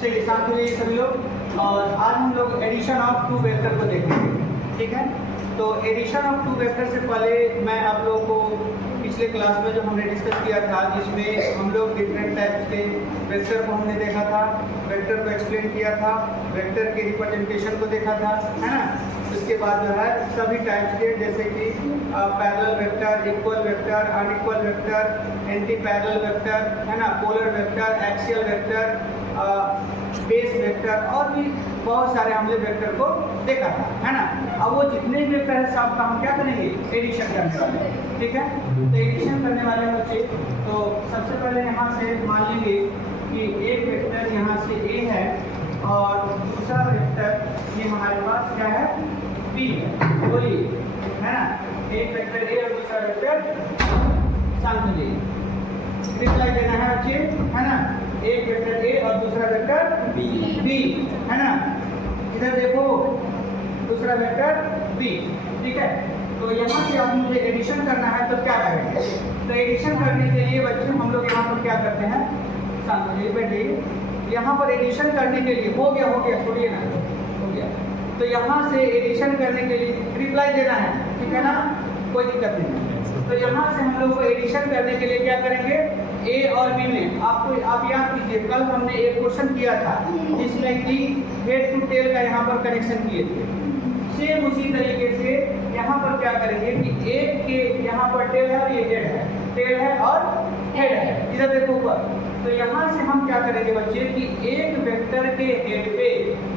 चलिए साथ में सभी लोग, और आज हम लोग एडिशन ऑफ टू वेक्टर को देखेंगे। ठीक है, तो एडिशन ऑफ टू वेक्टर से पहले मैं आप लोगों को पिछले क्लास में जो हमने डिस्कस किया था, जिसमें हम लोग डिफरेंट टाइप्स के वेक्टर को हमने देखा था, वेक्टर को एक्सप्लेन किया था, वेक्टर के रिप्रेजेंटेशन को देखा था, है ना। उसके बाद जो है सभी टाइप्स के, जैसे कि parallel vector, equal vector, unequal vector, anti parallel vector, है ना, polar vector, axial vector, base vector, और भी बहुत सारे हमने वेक्टर को देखा था, है ना। अब वो जितने भी वेक्टर है सब का हम क्या करेंगे, एडिशन करने वाले हैं। ठीक है, तो एडिशन करने वाले बच्चे, तो सबसे पहले यहाँ से मान लेंगे कि एक वेक्टर यहाँ से ए है और दूसरा वेक्टर ये हमारे पास क्या है, बी है। बोलिए, है ना, एक वेक्टर ए और दूसरा वेक्टर, शांत जी रिप्लाई देना है बच्चे, है ना। एक वेक्टर ए और दूसरा वेक्टर बी, है ना। इधर देखो, दूसरा वेक्टर बी। ठीक है, तो यहाँ से अब मुझे एडिशन करना है, तो क्या करेंगे। तो एडिशन करने के लिए बच्चे हम लोग यहाँ पर क्या करते हैं, शांत बेटे, यहाँ पर एडिशन करने के लिए हो गया छोड़िए ना, हो गया। तो यहाँ से एडिशन करने के लिए रिप्लाई देना है, ठीक है ना, कोई दिक्कत नहीं। तो यहाँ से हम लोग को एडिशन करने के लिए क्या करेंगे, ए और बी में आपको आप याद कीजिए, कल हमने एक क्वेश्चन किया था जिसमें कि हेड टू टेल का यहाँ पर कनेक्शन किए थे। सेम उसी तरीके से यहाँ पर क्या करेंगे कि एक के यहाँ पर टेल है और ये हेड है, टेल है और हेड है, इधर देखो ऊपर। तो यहाँ से हम क्या करेंगे बच्चे कि एक वेक्टर के हेड पे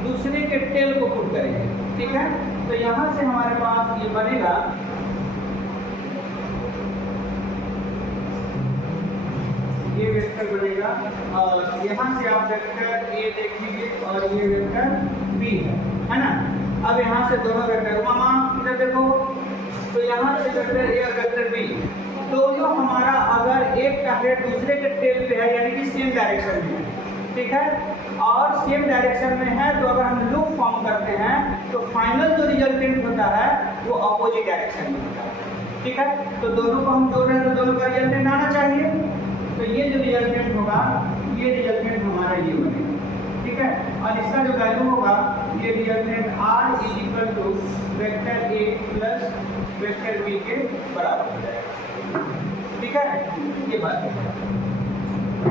दूसरे के टेल को पुट करेंगे। ठीक है, तो यहाँ से हमारे पास ये बनेगा, ये वेक्टर बनेगा, और यहाँ से आप वेक्टर ए देखेंगे और ये वेक्टर बी है ना। अब यहाँ से दोनों वेक्टर, मामा इधर देखो, तो यहाँ से वेक्टर ए और वेक्टर बी दोनों हमारा अगर एक का हेड दूसरे के टेल पे है, यानी कि सेम डायरेक्शन में है, ठीक है, और सेम डायरेक्शन में है, तो अगर हम लूप फॉर्म करते हैं तो फाइनल जो रिजल्टेंट होता है वो अपोजिट डायरेक्शन में होता है। ठीक है, तो दोनों को हम जोड़ रहे हैं तो दोनों का रिजल्टेंट आना चाहिए। तो ये जो रिजल्टेंट होगा, ये रिजल्टेंट हमारा ये बनेगा। ठीक है, और इसका जो वैल्यू होगा, ये resultant r is equal to vector A plus vector B के बराबर हो जाएगा। ठीक है, ये बात है।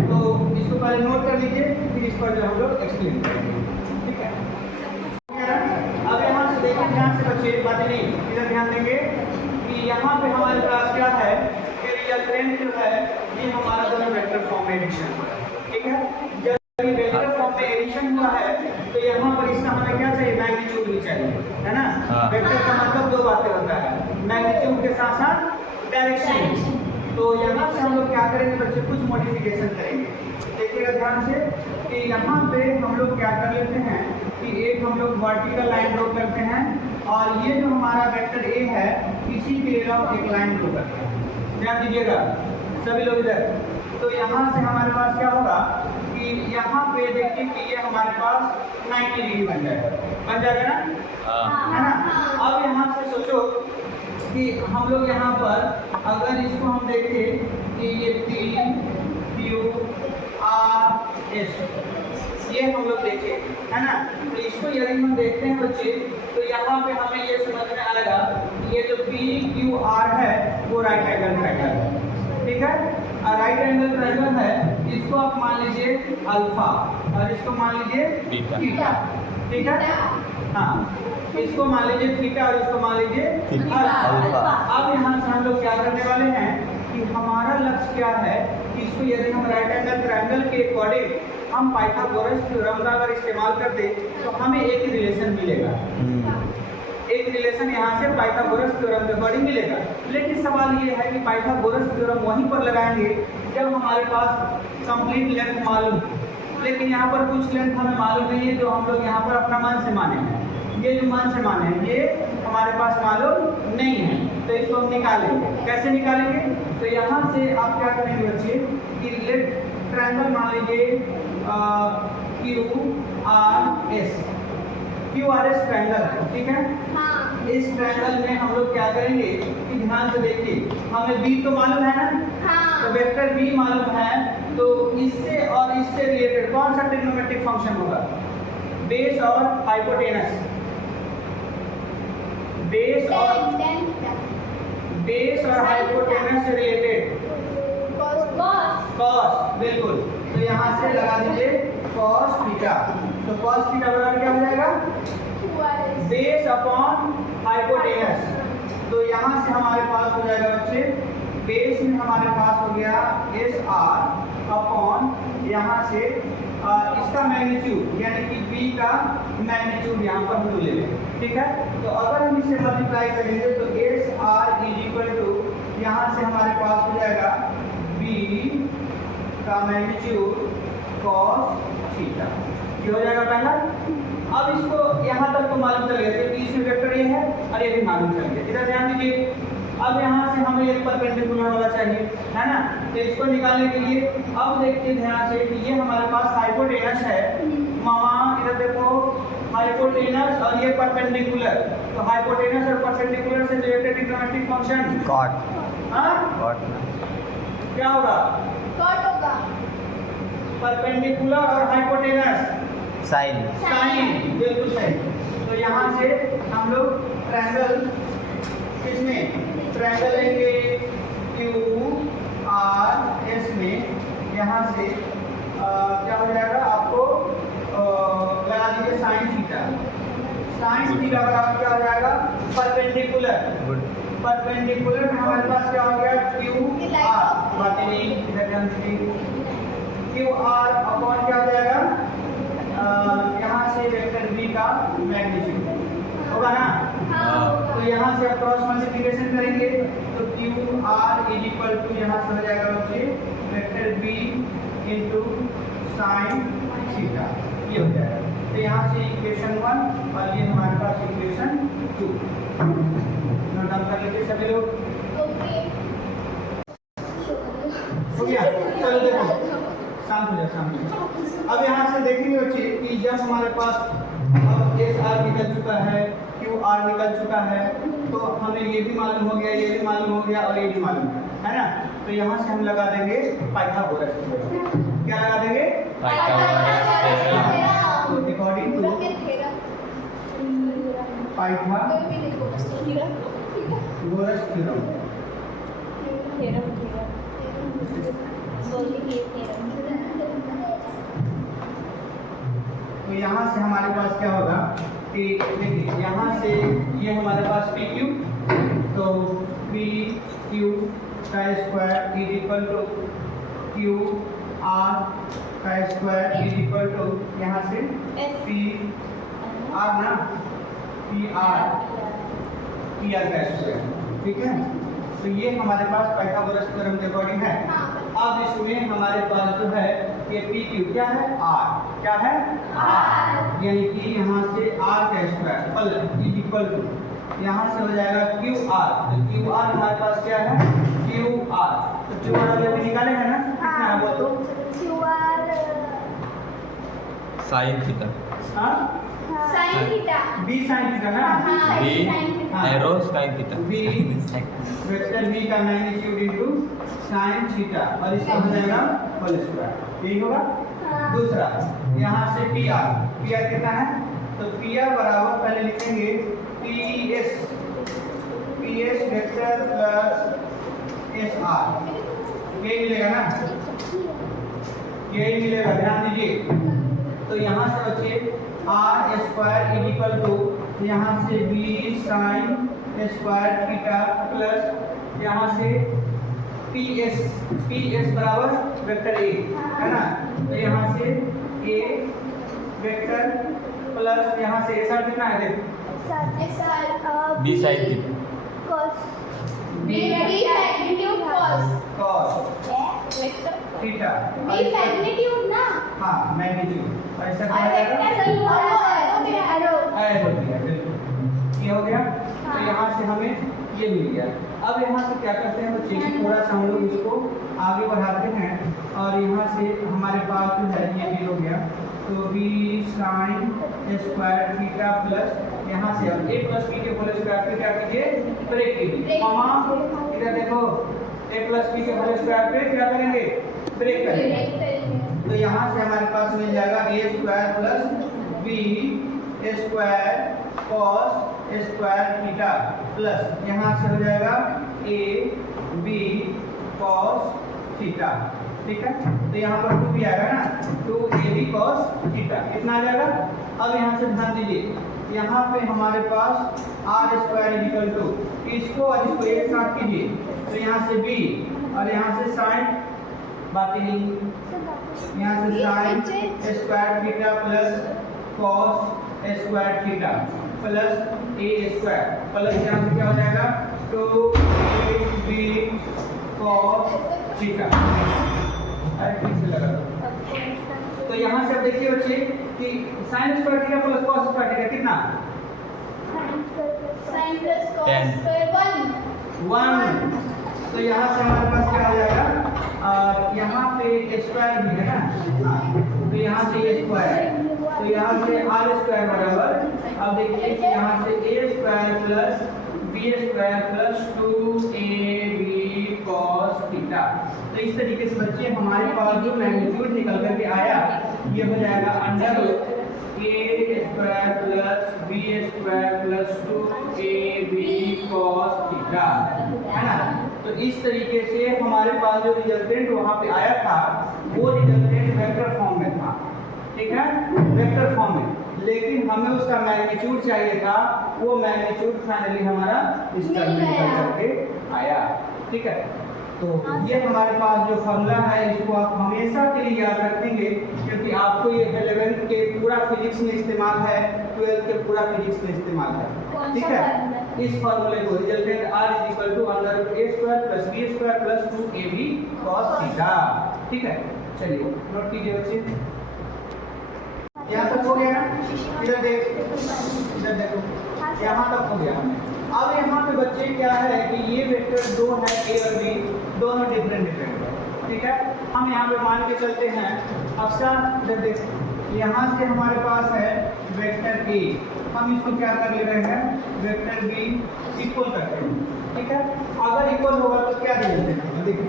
तो इसको पहले नोट कर लीजिए, फिर इस पर जो हम लोग एक्सप्लेन करेंगे। ठीक है, अब यहाँ से देखिए, ध्यान से बच्चे बातें नहीं, इधर ध्यान देंगे कि यहाँ पे हमारे पास क्या है, रिजल्टेंट जो है ये हमारा दोनों वेक्टर फॉर्म में एडिशन हुआ है। ठीक है, जब ये वेक्टर फॉर्म में एडिशन हुआ है तो यहाँ पर इसका हमें क्या चाहिए, मैग्नीट्यूड भी चाहिए, है ना। वेक्टर का मतलब दो बातें होता है, मैग्नीट्यूड के साथ साथ डायरेक्शन। तो यहाँ से हम लोग क्या करेंगे बच्चे, कुछ मॉडिफिकेशन करेंगे। देखिएगा ध्यान से कि यहाँ पे हम लोग क्या कर लेते हैं कि एक हम लोग वर्टिकल लाइन ड्रॉ करते हैं, और ये जो हमारा वेक्टर ए है इसी के अलावा एक लाइन ड्रॉ करते हैं। ध्यान दीजिएगा सभी लोग इधर। तो यहाँ से हमारे पास क्या होगा कि यहाँ पे देखिए कि ये हमारे पास 90 डिग्री बन जाएगा ना, है ना। अब यहाँ से सोचो कि हम लोग यहाँ पर अगर इसको हम देखें कि ये P Q R S ये हम लोग देखें, है ना। तो इसको यदि हम देखते हैं बच्चे, तो यहाँ पे हमें ये समझ में आएगा कि ये जो P Q R है वो राइट एंगल ट्रायंगल है। ठीक है, और राइट एंगल ट्रायंगल है, इसको आप मान लीजिए अल्फा और इसको मान लीजिए थीटा। ठीक है, हाँ, इसको मान लीजिए थीटा और इसको मान लीजिए अल्फा। अब यहाँ से हम लोग क्या करने वाले हैं कि हमारा लक्ष्य क्या है कि इसको यदि हम राइट एंगल ट्रायंगल के अकॉर्डिंग हम पाइथागोरस थ्योरम का अगर इस्तेमाल करते तो हमें एक रिलेशन मिलेगा, एक रिलेशन यहाँ से पाइथागोरस थ्योरम के अकॉर्डिंग मिलेगा। लेकिन सवाल ये है कि पाइथागोरस थ्योरम वहीं पर लगाएंगे जब हमारे पास कंप्लीट लेंथ मालूम, लेकिन यहाँ पर कुछ लेंथ हमें मालूम नहीं है जो हम लोग यहाँ पर अपना मन से माने हैं। ये जो मन से माने हैं ये हमारे पास मालूम नहीं है, तो इसको हम निकालेंगे। कैसे निकालेंगे, तो यहाँ से आप क्या करेंगे बच्चे कि लेट ट्रायंगल मान लीजिए QRS ट्रायंगल है। ठीक है, इस ट्रायंगल में हम लोग क्या करेंगे कि ध्यान से देखिए, हमें बी तो मालूम है ना, तो वेक्टर बी मालूम है, तो इससे और इससे रिलेटेड कौन सा ट्रिग्नोमेट्रिक फंक्शन होगा? बेस और हाइपोटेनस, बेस और हाइपोटेनस से रिलेटेड कॉस, बिल्कुल। तो यहाँ से लगा दीजिए कॉस थीटा। तो कॉस थीटा बराबर क्या हो जाएगा? Base upon hypotenuse. तो यहाँ से हमारे पास हो जाएगा बच्चे, बेस में हमारे पास हो गया एस आर अपॉन यहाँ से इसका मैग्नीट्यूड यानी कि बी का मैग्नीट्यूड यहाँ पर हम ले लें, ठीक है। तो अगर हम इसे मल्टीप्लाई करेंगे तो S R is equal to यहाँ से हमारे पास हो जाएगा बी का मैग्नीट्यूड कॉस थीटा। ये हो जाएगा पहला। अब इसको यहाँ तक तो मालूम चल गया कि इसमें वेक्टर ये है और ये भी मालूम चल गया। इधर ध्यान दीजिए, अब यहाँ से हमें एक परपेंडिकुलर वाला चाहिए, है ना। तो इसको निकालने के लिए अब देखिए ध्यान से कि ये हमारे पास हाइपोटेनस है मामा, इधर देखो हाइपोटेनस और ये परपेंडिकुलर। तो हाइपोटेनस और परपेंडिकुलर से रिलेटेड ट्रिग्नोमेट्रिक फंक्शन कॉट। हाँ, कॉट क्या होगा? कॉट होगा। परपेंडिकुलर और हाइपोटेनस साइन, बिल्कुल सही। तो यहाँ से हम लोग ट्रायंगल किसमें ट्रायंगल लेंगे क्यू आर एस में, यहाँ से क्या हो जाएगा आपको लगा दीजिए साइन थीटा। साइन थीटा बराबर क्या हो जाएगा? परपेंडिकुलर। परपेंडिकुलर में हमारे पास क्या हो गया? क्यू आर, बातें नहीं, क्यू आर अपॉन क्या हो जाएगा? यहाँ से वेक्टर बी का मैग्नीट्यूड होगा ना। तो यहाँ से आप क्रॉस मल्टीप्लिकेशन करेंगे तो Q R is equal to यहाँ से हो जाएगा बच्चे vector B into sine theta, ये हो जाएगा। तो यहाँ से इक्वेशन 1 और ये हमारे पास इक्वेशन 2 नोट डाउन कर लेते सभी लोग। हो गया, चलो देखो शांत हो जाओ। अब यहाँ से देखेंगे बच्चे कि जब हमारे पास अब एस आर निकल चुका है, क्यू आर निकल चुका है, तो हमें ये भी मालूम हो गया, ये भी मालूम हो गया और ये भी मालूम है ना। तो यहाँ से हम लगा देंगे पाइथागोरस थ्योरम। क्या लगा देंगे? According to Pythagoras theorem. तो यहाँ से हमारे पास क्या होगा कि देखिए यहाँ से ये हमारे पास पी क्यू, तो पी क्यू का square is equal to Q R का स्क्वायर इज इक्वल टू यहाँ से पी आर ना, पी आर का स्क्वायर, ठीक है। तो ये हमारे पास पाइथागोरस थ्योरम के अकॉर्डिंग है। अब इसमें हमारे पास जो है ये पी क्यू क्या है? आर। क्या है? आर। यानी कि यहाँ से आर का square plus is equal to यहाँ से हो जाएगा क्यू आर। तो क्यू आर हमारे पास क्या है? Q R. तो क्यू आर अभी निकालेंगे ना, कितना है वो? तो क्यू आर साइन थीटा। हाँ, sine theta, B sine theta ना, B arrow sine theta, B vector B का मैग्नीट्यूड इनटू साइन थीटा और इसका हो जाएगा होल स्क्वायर, यही होगा। दूसरा यहाँ से पी आर कितना है? तो पी आर बराबर पहले लिखेंगे P S vector plus S R, यही मिलेगा ना, यही मिलेगा, ध्यान दीजिए। तो यहाँ से बचे R square is equal to यहाँ से B sine square theta plus यहाँ से पी एस बराबर वेक्टर ए है ना। तो यहाँ से ए वेक्टर प्लस यहाँ से एस आर कितना है? देखो B sine theta cos b magnitude cos theta b magnitude ना, हाँ मैग्नीट्यूड, ऐसा क्या और आएगा? एरो ऐड हो गया, बिल्कुल ये हो गया। तो यहाँ से हमें ये मिल गया। अब यहाँ से क्या करते हैं बच्चे, थोड़ा सा हम लोग इसको आगे बढ़ाते हैं और यहाँ से हमारे पास जो है ये भी हो गया। तो B sine square theta plus यहाँ से अब ए प्लस बी के होल स्क्वायर पे क्या कीजिए? ब्रेक कीजिए। मामा इधर देखो ए प्लस बी के होल स्क्वायर पे क्या करेंगे, ब्रेक करेंगे। तो यहाँ से हमारे पास मिल जाएगा A square plus B square cos square theta plus यहाँ से हो जाएगा ए बी कॉस थीटा। ठीक है, तो यहाँ पर 2 भी आएगा ना, 2ab cos थीटा कितना आ जाएगा। अब यहाँ से ध्यान दीजिए, यहाँ पे हमारे पास आर स्क्वायर इक्वल टू, इसको और इसको एक साथ कीजिए तो यहाँ से b और यहाँ से साइन, बाकी नहीं, यहाँ से sine square theta plus cos square theta plus A square plus यहाँ से क्या हो जाएगा 2ab cos थीटा। ठीक से लगा दो। तो यहाँ से अब देखिए बच्चे कि sign square theta plus cos square theta कितना, sin plus cos square 1। तो यहाँ से हमारे पास क्या हो जाएगा, यहाँ पे स्क्वायर भी है ना, तो यहाँ से ए स्क्वायर, तो यहाँ से आर स्क्वायर बराबर, अब देखिए कि यहाँ से A square plus B square plus 2ab cos theta. तो इस तरीके से बच्चे हमारे पास जो मैग्नीट्यूड निकल करके आया ये हो जाएगा under A square plus B square plus 2ab cos theta, है ना। तो इस तरीके से हमारे पास जो रिजल्टेंट वहाँ पे आया था वो रिजल्टेंट वेक्टर फॉर्म में था। ठीक है, वेक्टर फॉर्म में, लेकिन हमें उसका मैग्नीट्यूड चाहिए था, वो मैग्नीट्यूड फाइनली हमारा इस टर्म में निकल करके आया। ठीक है, तो ये हमारे पास जो फॉर्मूला है इसको आप हमेशा के लिए याद रखेंगे, क्योंकि आपको ये 11th के पूरा फिजिक्स में इस्तेमाल है, 12th के पूरा फिजिक्स में इस्तेमाल है। ठीक है, इस फॉर्मूले को resultant r = a² + b² + 2ab cos theta. ठीक है, चलिए नोट कीजिए बच्चे, यहाँ तक हो गया ना, इधर देखो यहाँ तक हो गया। अब यहाँ पे बच्चे क्या है कि ये वेक्टर दो है ए और बी, दोनों डिफरेंट है। ठीक है, हम यहाँ पे मान के चलते हैं, अक्सर इधर देखो यहाँ से हमारे पास है वेक्टर ए, हम इसको क्या कर ले रहे हैं, वेक्टर बी इक्वल करते हैं। ठीक है, अगर इक्वल होगा तो क्या दे देते हैं, देखो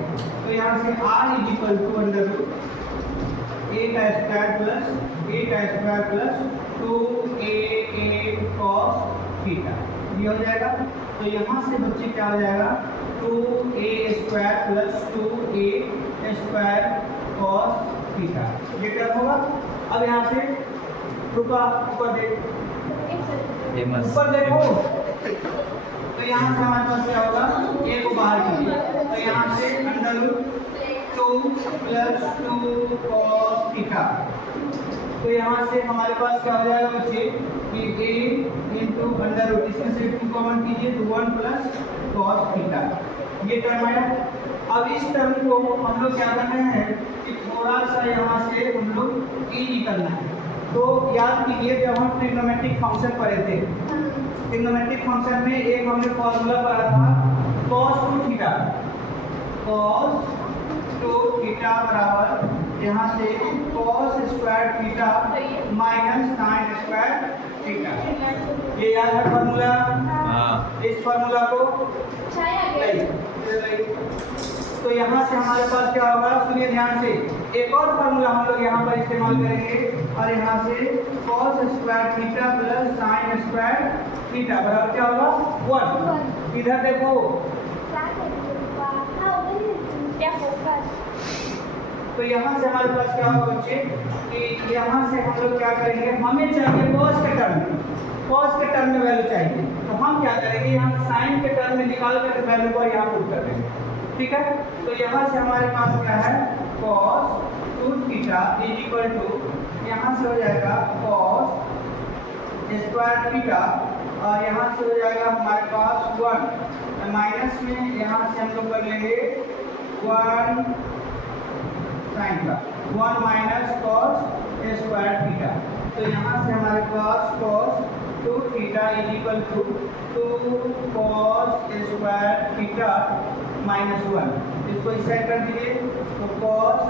तो यहाँ से r = a² plus 2aa cos theta, ये हो जाएगा। तो यहाँ से बच्चे क्या हो जाएगा 2a² plus 2a² cos theta, ये क्या होगा। अब यहाँ से रुका, ऊपर देखो, तो यहाँ से हमारे पास क्या होगा, a को बाहर कीजिए, तो यहाँ से √2 + 2 cos थीटा। तो यहाँ से हमारे पास क्या हो जाएगा बच्चे कि a √, इसमें से 2 कॉमन कीजिए तो 1 + cos थीटा, ये टर्म आया। अब इस टर्म को हम लोग क्या करना है कि थोड़ा सा यहाँ से हम लोग इजी करना है। तो याद कीजिए जब हम ट्रिग्नोमेट्रिक फंक्शन पढ़े थे, ट्रिग्नोमेट्रिक फंक्शन में एक हमने फॉर्मूला पढ़ा था cos 2 थीटा, cos 2 थीटा बराबर यहाँ से cos square theta minus sin square theta, ये याद है फॉर्मूला। इस फॉर्मूला को तो यहाँ से हमारे पास क्या होगा, सुनिए ध्यान से, एक और फार्मूला हम लोग यहाँ पर इस्तेमाल करेंगे, और यहाँ से cos square theta plus sin square theta बराबर क्या होगा 1। इधर देखो, तो यहाँ से हमारे पास क्या होगा बच्चे कि यहाँ से हम लोग क्या करेंगे, हमें चाहिए cos के टर्म में, cos के टर्म में वैल्यू चाहिए, तो हम क्या करेंगे यहाँ sin के टर्म में निकाल कर वैल्यू को यहाँ पुट कर देंगे। ठीक है, तो यहाँ से हमारे पास क्या है cos 2 थीटा = यहाँ से हो जाएगा cos स्क्वायर थीटा, और यहाँ से हो जाएगा हमारे पास 1 माइनस में, यहाँ से हम लोग कर लेंगे 1 sin का 1 माइनस cos स्क्वायर थीटा। तो यहाँ से हमारे पास cos 2 theta = 2 cos square theta minus 1, इसको इस साइड कर दीजिए, तो cos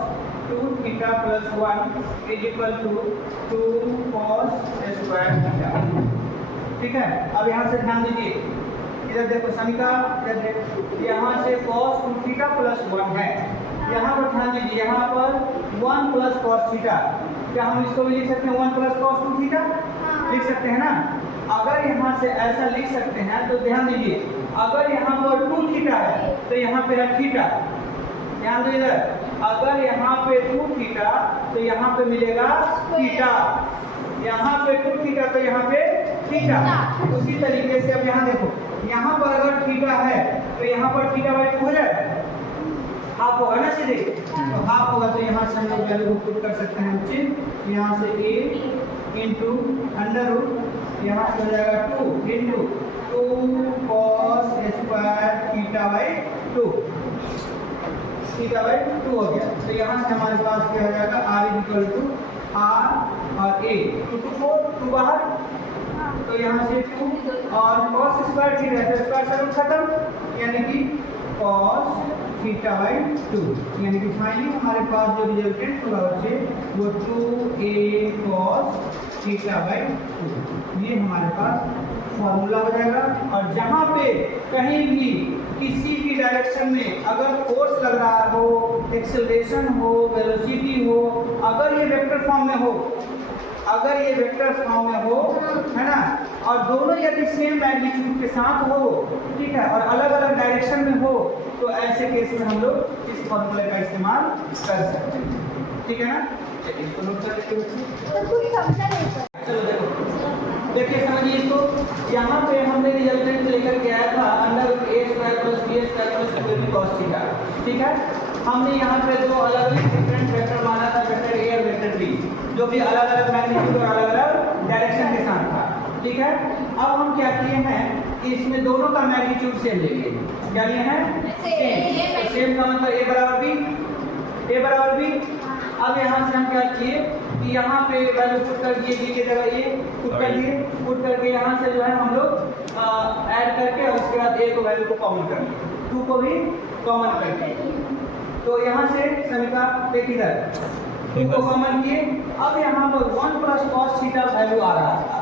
2 theta plus 1 = 2 cos square theta. ठीक है, अब यहाँ से ध्यान दीजिए, इधर देखो समीका, इधर देखो यहाँ से cos 2 थीटा प्लस 1 है। यहाँ पर ध्यान दीजिए, यहाँ पर 1 प्लस cos थीटा, क्या हम इसको भी लिख सकते हैं 1 प्लस cos 2 थीटा? लिख सकते हैं ना। अगर यहाँ से ऐसा लिख सकते हैं तो ध्यान दीजिए, अगर यहाँ पर 2 थीटा है तो यहाँ पे है थीटा, ध्यान दो इधर, अगर यहाँ पे 2 थीटा तो यहाँ पे मिलेगा थीटा, यहाँ पे 2 थीटा तो यहाँ पे थीटा। उसी तरीके से अब यहाँ देखो, यहाँ पर अगर थीटा है तो यहाँ पर थीटा बाई 2 हो जाएगा, हाफ होगा ना सीधे, तो हाफ होगा तो यहाँ से हम लोग वैल्यू को पुट कर सकते हैं चिन्ह, यहाँ से a इंटू अंडर रूट, यहाँ से हो जाएगा 2 into 2 cos square theta by 2, theta by 2 हो गया। तो यहाँ से हमारे पास क्या हो जाएगा r इक्वल टू r और a, 2 to 4 2 बाहर, तो यहाँ से 2 और cos स्क्वायर थीटा है तो स्क्वायर से रूट खत्म, यानी कि cos थीटा बाई 2, यानी कि फाइनली हमारे पास जो रिजल्टेंट होगा बच्चे वो 2a cos थीटा बाई 2, ये हमारे पास फॉर्मूला हो जाएगा। और जहाँ पे कहीं भी किसी भी डायरेक्शन में अगर फोर्स लग रहा हो, एक्सेलरेशन हो, वेलोसिटी हो, अगर ये वेक्टर फॉर्म में हो, अगर ये वेक्टर फॉर्म में हो, है ना, और दोनों यदि सेम मैग्नीट्यूड के साथ हो, ठीक है, और अलग अलग डायरेक्शन में हो, तो ऐसे केस में हम लोग इस फॉर्मूले का इस्तेमाल कर सकते हैं, ठीक है ना। चलिए इसको नोट कर लेते हैं। चलो देखो, देखिए समझिए इसको, यहाँ पे हमने रिजल्टेंट लेकर के आया था under root a square plus b square plus 2ab cos theta, ठीक है। हमने यहाँ पे दो अलग अलग डिफरेंट वेक्टर माना था, वेक्टर a और वेक्टर b, जो भी अलग अलग मैग्नीट्यूड और अलग अलग डायरेक्शन के साथ था, ठीक है। अब हम क्या किए हैं कि इसमें दोनों का मैग्नीट्यूड सेम लेंगे, क्या लिए हैं सेम, सेम का मतलब a बराबर b। अब यहाँ से हम क्या किए कि यहाँ पे वैल्यू पुट कर दिए, b की जगह a पुट कर दिए, पुट करके यहाँ से जो है हम लोग ऐड करके और उसके बाद a को वैल्यू को कॉमन कर दिए, 2 को भी कॉमन कर दिए, तो यहाँ से समीका पे किधर 2 को कॉमन किए। अब यहाँ पर 1 प्लस cos थीटा वैल्यू आ रहा था,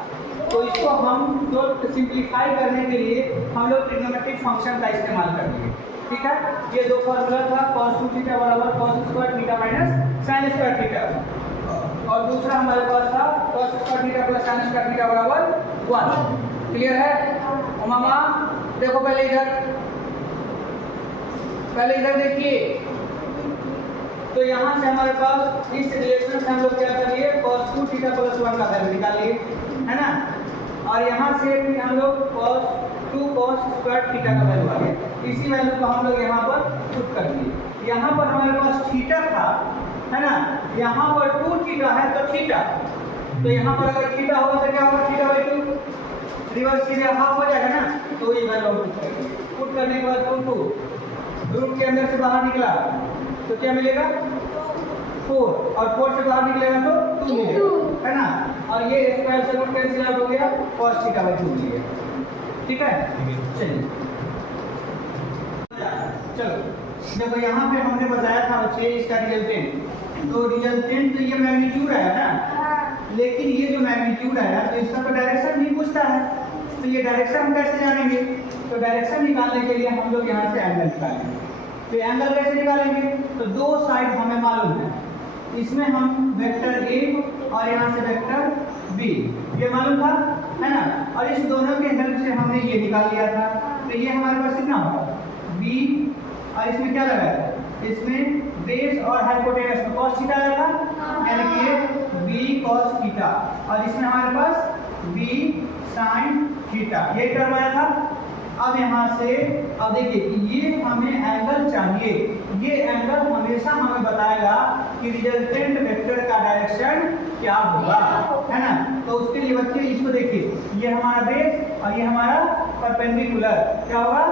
तो इसको हम सिंप्लीफाई करने के लिए हम लोग ट्रिग्नोमेट्रिक फंक्शन का इस्तेमाल कर लिए, ठीक है। ये दो फॉर्मूला था, cos 2 थीटा बराबर cos square theta minus sin square theta, और दूसरा हमारे पास था cos square theta plus sin square theta बराबर 1। क्लियर है? और मामा देखो पहले इधर देखिए, तो यहाँ से हमारे पास इस रिलेशन से हम लोग क्या करिए cos 2 थीटा प्लस 1 का वैल्यू निकालिए, है ना, और यहाँ से फिर हम लोग cos 2 cos स्क्वायर थीटा का वैल्यू आ गया, इसी वैल्यू को हम लोग यहाँ पर पुट कर दिए। यहाँ पर हमारे पास थीटा था, है ना, यहाँ पर 2 थीटा है तो थीटा, तो यहाँ पर अगर थीटा होगा तो क्या होगा थीटा बाई 2, रिवर्स सीधे हाफ हो जाएगा ना, तो ये वैल्यू पुट करेंगे। पुट करने के बाद 2 रूट के अंदर से बाहर निकला तो क्या मिलेगा 4, और 4 से बाहर निकलेगा तो 2 मिलेगा, है ना, और ये स्क्वायर से रूट कैंसिल आउट हो गया, cos थीटा बाई 2 मिल गया, ठीक है। चलिए चलो देखो, यहाँ पे हमने बताया था बच्चे इसका रिजल्टेंट, तो रिजल्टेंट तो ये मैग्नीट्यूड आया ना, लेकिन ये जो मैग्नीट्यूड आया तो इसका तो डायरेक्शन भी पूछता है, तो ये डायरेक्शन हम कैसे जानेंगे, तो डायरेक्शन निकालने के लिए हम लोग यहाँ से एंगल निकालेंगे, तो एंगल कैसे निकालेंगे, तो दो साइड हमें मालूम है, इसमें हम वेक्टर a और यहाँ से वेक्टर b ये मालूम था, है ना, और इस दोनों के हेल्प से हमने ये निकाल लिया था, तो ये हमारे पास कितना होगा b, और इसमें क्या लगा है, इसमें बेस और हाइपोटेनस में cos थीटा आया था, यानी कि ये b cos थीटा, और इसमें हमारे पास b sin थीटा ये टर्म आया था। अब यहाँ से अब देखिए ये हमें एंगल चाहिए, ये एंगल हमेशा हमें बताएगा कि रिजल्टेंट वेक्टर का डायरेक्शन क्या होगा, है ना, तो उसके लिए बच्चे इसको देखिए, ये हमारा बेस और ये हमारा परपेंडिकुलर, क्या होगा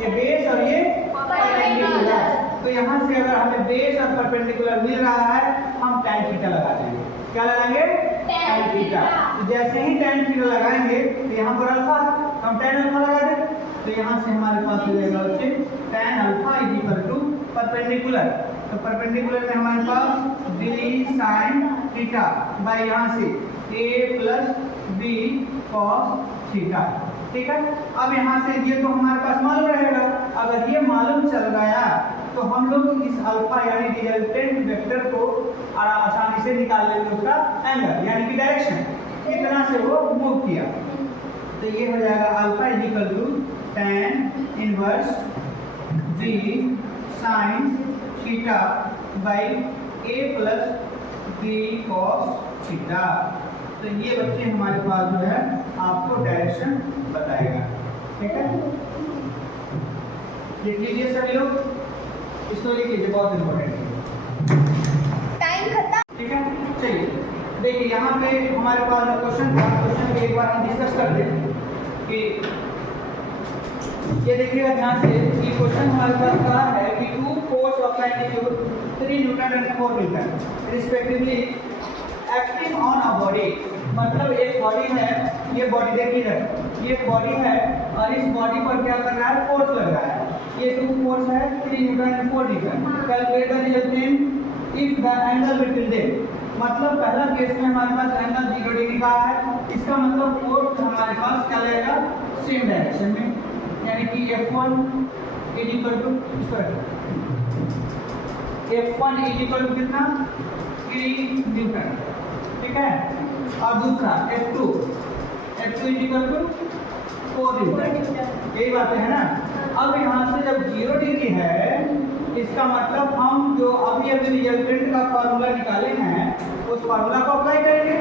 ये बेस और ये परपेंडिकुलर, तो यहाँ से अगर हमें बेस और परपेंडिकुलर मिल रहा है हम tan थीटा लगा देंगे, क्या लगाएंगे tan थीटा, तो जैसे ही tan थीटा लगाएंगे तो यहाँ पर अल्फा, हम tan अल्फा लगा दें, तो यहाँ से हमारे पास हो जाएगा बच्चे tan alpha is equal to perpendicular, तो परपेंडिकुलर में हमारे पास b sin थीटा बाय यहाँ से a plus b cos theta, ठीक है। अब यहाँ से ये तो हमारे पास मालूम रहेगा, अगर ये मालूम चल गया तो हम लोग इस अल्फा यानी रिजल्टेंट वेक्टर को आसानी से निकाल लेंगे, उसका एंगल यानी कि डायरेक्शन कितना से वो मूव किया। तो ये हो जाएगा alpha is equal to tan inverse v sin theta by a plus b cos theta. तो ये बच्चे हमारे पास जो है आपको डायरेक्शन बताएगा, ठीक है। लिख लीजिए सभी लोग, इसको लिख लीजिए, बहुत इंपॉर्टेंट है। टाइम खत्म। ठीक है, चलिए देखिए यहाँ पे हमारे पास जो क्वेश्चन था, क्वेश्चन को एक बार हम डिस्कस कर दें कि ये देखिएगा ध्यान से, ये क्वेश्चन हमारे पास कहा है कि two force of magnitude 3 newton and 4 newton respectively acting on a body. मतलब एक बॉडी है, ये बॉडी देखिए ये एक बॉडी है और इस बॉडी पर क्या कर रहा है, फोर्स लग रहा है। ये टू फोर्स है 3 newton and 4 Newton. Calculate the resultant if the angle between them. मतलब पहला केस में हमारे पास एंगल 0 डिग्री का है, इसका मतलब फोर्स हमारे पास क्या लगेगा, सेम डायरेक्शन में, यानी कि F1 is equal to F1 is equal to कितना 3 न्यूटन, ठीक है। और दूसरा F2 is equal to 4 Newton, यही बातें है ना। अब यहाँ से जब 0 डिग्री है, इसका मतलब हम जो अभी रिजल्टेंट का फार्मूला निकाले हैं उस फार्मूला को अप्लाई करेंगे,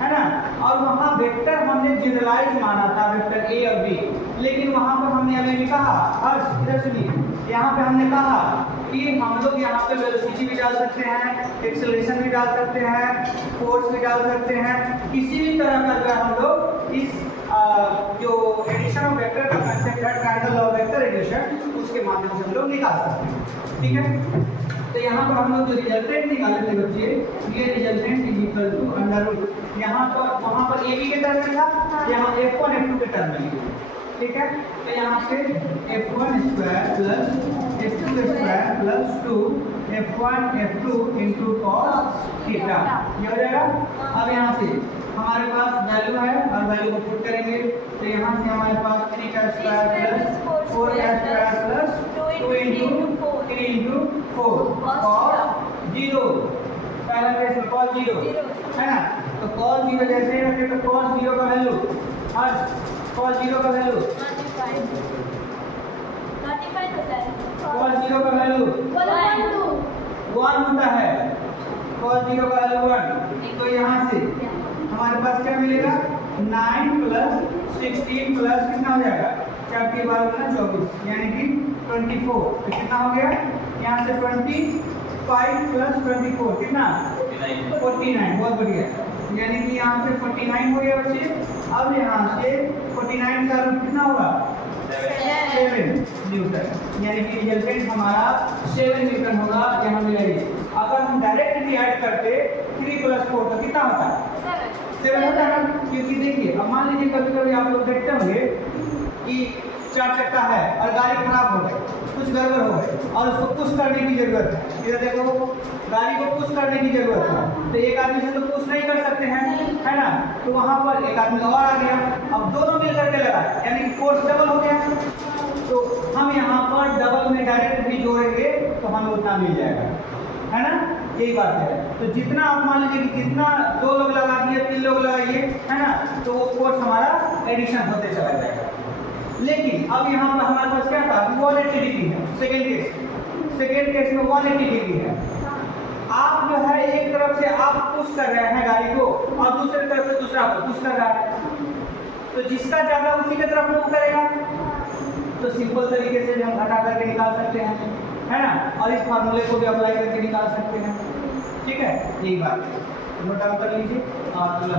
है ना। और वहाँ वेक्टर हमने जनरलाइज माना था, वेक्टर ए और बी, लेकिन वहाँ पर हमने अभी भी कहा, हर्ष इधर सुनिए, यहाँ पे हमने कहा कि हम लोग यहाँ पे वेलोसिटी भी डाल सकते हैं, एक्सेलरेशन भी डाल सकते हैं, फोर्स भी डाल सकते हैं, किसी भी तरह का जो है हम लोग इस जो एडिशन ऑफ वेक्टर का कांसेप्ट है, ट्रायंगल ऑफ वेक्टर एडिशन, उसके माध्यम से हम लोग निकाल सकते हैं, ठीक है। तो यहाँ पर हम लोग जो रिजल्टेंट निकाले थे बच्चे, ये resultant is equal to under root, यहाँ पर वहाँ पर ए बी के टर्म में था, यहाँ F1 F2 के टर्म में, ठीक है। तो यहाँ से F1 square plus F2 square plus 2 F1 F2 into cos theta, ये हो जाएगा। अब यहाँ से हमारे पास वैल्यू है और वैल्यू को पुट करेंगे, तो यहाँ से हमारे पास 3 का स्क्वायर प्लस 4 का square plus 2 into 3 into 4 cos 0, पहला केस में कॉस 0 है ना। तो कॉस 0 जैसे ही रखें तो कॉस 0 का वैल्यू, आज कॉस 0 का वैल्यू 35 होता है, कॉस 0 का वैल्यू 1 होता है, कॉस 0 का वैल्यू 1। तो यहाँ से हमारे पास क्या मिलेगा, 9 प्लस 16 प्लस कितना हो जाएगा, 4 के बाद 24 यानी कि 24। तो कितना हो गया, यहाँ से 25 प्लस 24 कितना 49, बहुत बढ़िया, यानी कि यहाँ से 49 हो गया बच्चे। अब यहाँ से 49 का रूट कितना होगा 7 न्यूटन, यानी कि रिजल्टेंट हमारा 7 न्यूटन होगा, यहाँ मिलेगी। अगर हम डायरेक्टली ऐड करते 3 प्लस 4 तो कितना होता है 7 होता है ना। क्योंकि देखिए अब मान लीजिए कभी कभी आप लोग देखते होंगे कि 4 चक्का है और गाड़ी खराब हो गई, कुछ गड़बड़ हो गई और उसको पुश करने की जरूरत है, इधर देखो गाड़ी को पुश करने की जरूरत है, तो एक आदमी से तो पुश नहीं कर सकते हैं, है ना। तो वहाँ पर एक आदमी और आ गया, अब दोनों मिल करके लगा, यानी कि फोर्स डबल हो गया। तो हम यहाँ पर डबल में डायरेक्ट भी जोड़ेंगे तो हमें उतना मिल जाएगा, है ना, यही बात है। तो जितना आप मान लीजिए कि जितना 2 लोग लगा दिए, 3 लोग लगाइए, है ना, तो वो फोर्स हमारा एडिशन होते चला जाएगा। लेकिन अब यहाँ पर हमारे पास क्या था, 180 डिग्री है, सेकेंड केस में 180 डिग्री है। आप जो है एक तरफ से आप पुश कर रहे हैं गाड़ी को और दूसरी तरफ से दूसरा को पुश कर रहा है, तो जिसका ज्यादा उसी की तरफ मूव करेगा। तो सिंपल तरीके से हम घटा करके निकाल सकते हैं, है ना, और इस फार्मूले को भी अप्लाई करके निकाल सकते हैं, ठीक है, यही बात है। नोट डाउन कर लीजिए और अगला